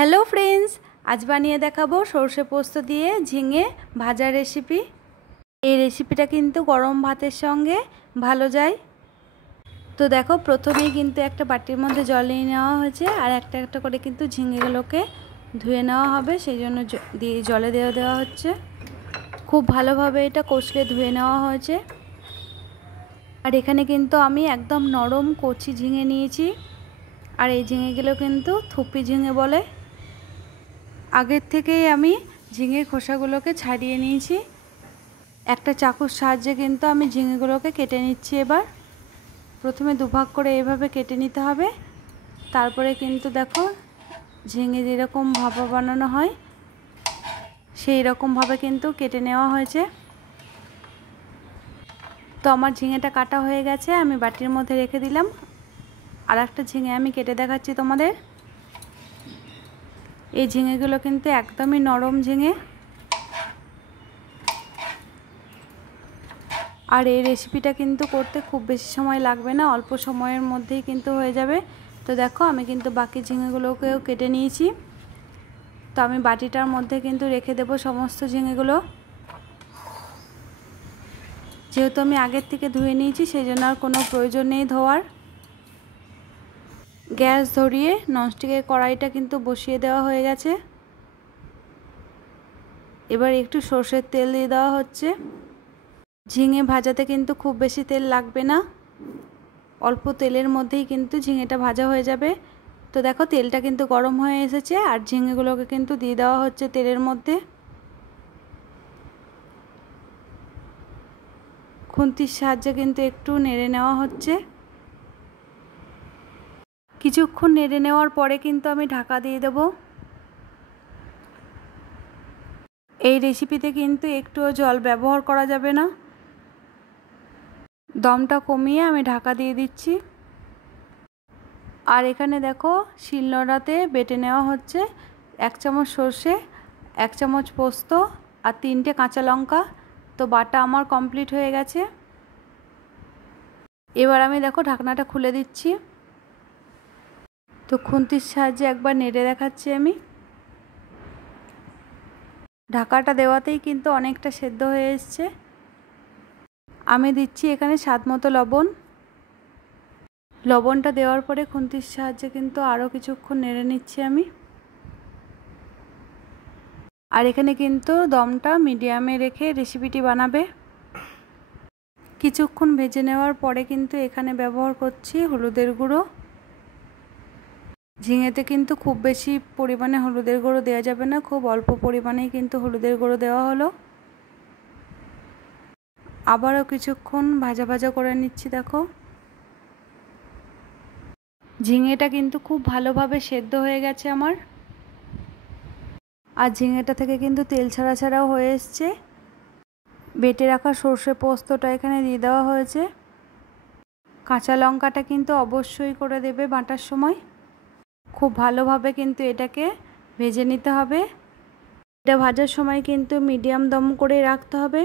Hello friends, আজ বানিয়ে দেখাবো সর্ষে পোস্ত দিয়ে ঝিঙে ভাজার রেসিপি। এই রেসিপিটা কিন্তু গরম ভাতের সঙ্গে ভালো যায়। তো দেখো, প্রথমেই কিন্তু একটা বাটির মধ্যে জল নিয়ে নেওয়া হয়েছে, আর একটা একটা করে কিন্তু ঝিঙেগুলোকে ধুয়ে নেওয়া হবে, সেই জন্য জলে দেওয়া হচ্ছে। খুব ভালোভাবে এটা কষলে ধুয়ে নেওয়া হয়েছে। আর এখানে কিন্তু আমি একদম নরম কচি ঝিঙে নিয়েছি, আর এই ঝিঙেগুলো কিন্তু থুপি ঝিঙে বলে। আগের থেকেই আমি ঝিঙের খোসাগুলোকে ছাড়িয়ে নিয়েছি। একটা চাকুর সাহায্যে কিন্তু আমি ঝিঙেগুলোকে কেটে নিচ্ছি। এবার প্রথমে দুভাগ করে এইভাবে কেটে নিতে হবে। তারপরে কিন্তু দেখো, ঝিঙে যেরকম ভাপা বানানো হয় সেই রকমভাবে কিন্তু কেটে নেওয়া হয়েছে। তো আমার ঝিঙেটা কাটা হয়ে গেছে, আমি বাটির মধ্যে রেখে দিলাম। আর একটা ঝিঙে আমি কেটে দেখাচ্ছি তোমাদের। এই ঝিঙেগুলো কিন্তু একদমই নরম ঝিঙে। আর এই রেসিপিটা কিন্তু করতে খুব বেশি সময় লাগবে না, অল্প সময়ের মধ্যেই কিন্তু হয়ে যাবে। তো দেখো, আমি কিন্তু বাকি ঝিঙেগুলোকেও কেটে নিয়েছি। তো আমি বাটিটার মধ্যে কিন্তু রেখে দেব সমস্ত ঝিঙেগুলো। যেহেতু আমি আগের থেকে ধুয়ে নিয়েছি, সেই জন্য আর কোনো প্রয়োজন নেই ধোয়ার। গ্যাস ধরিয়ে ননস্টিকের কড়াইটা কিন্তু বসিয়ে দেওয়া হয়ে গেছে। এবার একটু সর্ষের তেল দিয়ে দেওয়া হচ্ছে। ঝিঙে ভাজাতে কিন্তু খুব বেশি তেল লাগবে না, অল্প তেলের মধ্যেই কিন্তু ঝিঙেটা ভাজা হয়ে যাবে। তো দেখো, তেলটা কিন্তু গরম হয়ে এসেছে, আর ঝিঙেগুলোকে কিন্তু দিয়ে দেওয়া হচ্ছে তেলের মধ্যে। খুন্তির সাহায্যে কিন্তু একটু নেড়ে নেওয়া হচ্ছে। কিছুক্ষণ নেড়ে নেওয়ার পরে কিন্তু আমি ঢাকা দিয়ে দেব। এই রেসিপিতে কিন্তু একটুও জল ব্যবহার করা যাবে না। দমটা কমিয়ে আমি ঢাকা দিয়ে দিচ্ছি। আর এখানে দেখো, শিলনোড়াতে বেটে নেওয়া হচ্ছে 1 চামচ সর্ষে, 1 চামচ পোস্ত আর 3টে কাঁচা লঙ্কা। তো বাটা আমার কমপ্লিট হয়ে গেছে। এবার আমি দেখো ঢাকনাটা খুলে দিচ্ছি। তো খুন্তির সাহায্যে একবার নেড়ে দেখাচ্ছি আমি। ঢাকাটা দেওয়াতেই কিন্তু অনেকটা সেদ্ধ হয়ে এসছে। আমি দিচ্ছি এখানে স্বাদ মতো লবণ। লবণটা দেওয়ার পরে খুন্তির সাহায্যে কিন্তু আরও কিছুক্ষণ নেড়ে নিচ্ছি আমি। আর এখানে কিন্তু দমটা মিডিয়ামে রেখে রেসিপিটি বানাবে। কিছুক্ষণ ভেজে নেওয়ার পরে কিন্তু এখানে ব্যবহার করছি হলুদের গুঁড়ো। ঝিঙেতে কিন্তু খুব বেশি পরিমাণে হলুদের গুঁড়ো দেওয়া যাবে না, খুব অল্প পরিমাণেই কিন্তু হলুদের গুঁড়ো দেওয়া হলো। আবারও কিছুক্ষণ ভাজা ভাজা করে নিচ্ছি। দেখো, ঝিঙেটা কিন্তু খুব ভালোভাবে সেদ্ধ হয়ে গেছে আমার। আর ঝিঙেটা থেকে কিন্তু তেল ছাড়া ছাড়াও হয়ে এসছে। বেটে রাখা সর্ষে পোস্তটা এখানে দিয়ে দেওয়া হয়েছে। কাঁচা লঙ্কাটা কিন্তু অবশ্যই করে দেবে বাটার সময়। খুব ভালোভাবে কিন্তু এটাকে ভেজে নিতে হবে। এটা ভাজার সময় কিন্তু মিডিয়াম দম করে রাখতে হবে,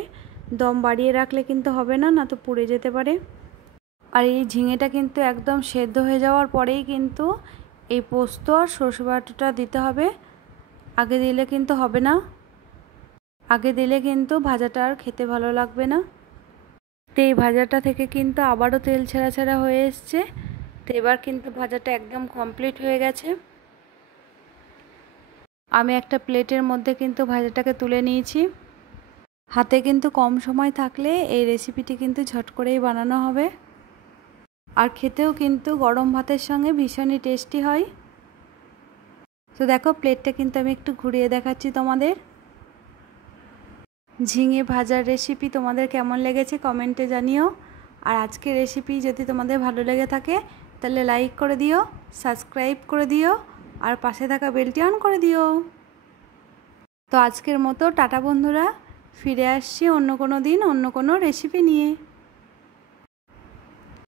দম বাড়িয়ে রাখলে কিন্তু হবে না, না তো পুড়ে যেতে পারে। আর এই ঝিঙেটা কিন্তু একদম সেদ্ধ হয়ে যাওয়ার পরেই কিন্তু এই পোস্ত আর সর্ষে বাটাটা দিতে হবে। আগে দিলে কিন্তু হবে না, আগে দিলে কিন্তু ভাজাটা আর খেতে ভালো লাগবে না। তো এই ভাজাটা থেকে কিন্তু আবারও তেল ছেড়া ছেড়া হয়ে এসছে। তো এবার কিন্তু ভাজাটা একদম কমপ্লিট হয়ে গেছে। আমি একটা প্লেটের মধ্যে কিন্তু ভাজাটাকে তুলে নিয়েছি। হাতে কিন্তু কম সময় থাকলে এই রেসিপিটি কিন্তু ঝট করেই বানানো হবে। আর খেতেও কিন্তু গরম ভাতের সঙ্গে ভীষণই টেস্টি হয়। তো দেখো, প্লেটটা কিন্তু আমি একটু ঘুরিয়ে দেখাচ্ছি তোমাদের। ঝিঙে ভাজার রেসিপি তোমাদের কেমন লেগেছে কমেন্টে জানিও। আর আজকের রেসিপি যদি তোমাদের ভালো লেগে থাকে তাহলে লাইক করে দিও, সাবস্ক্রাইব করে দিও, আর পাশে থাকা বেলটি অন করে দিও। তো আজকের মতো টাটা বন্ধুরা, ফিরে আসছি অন্য কোনো দিন অন্য কোনো রেসিপি নিয়ে।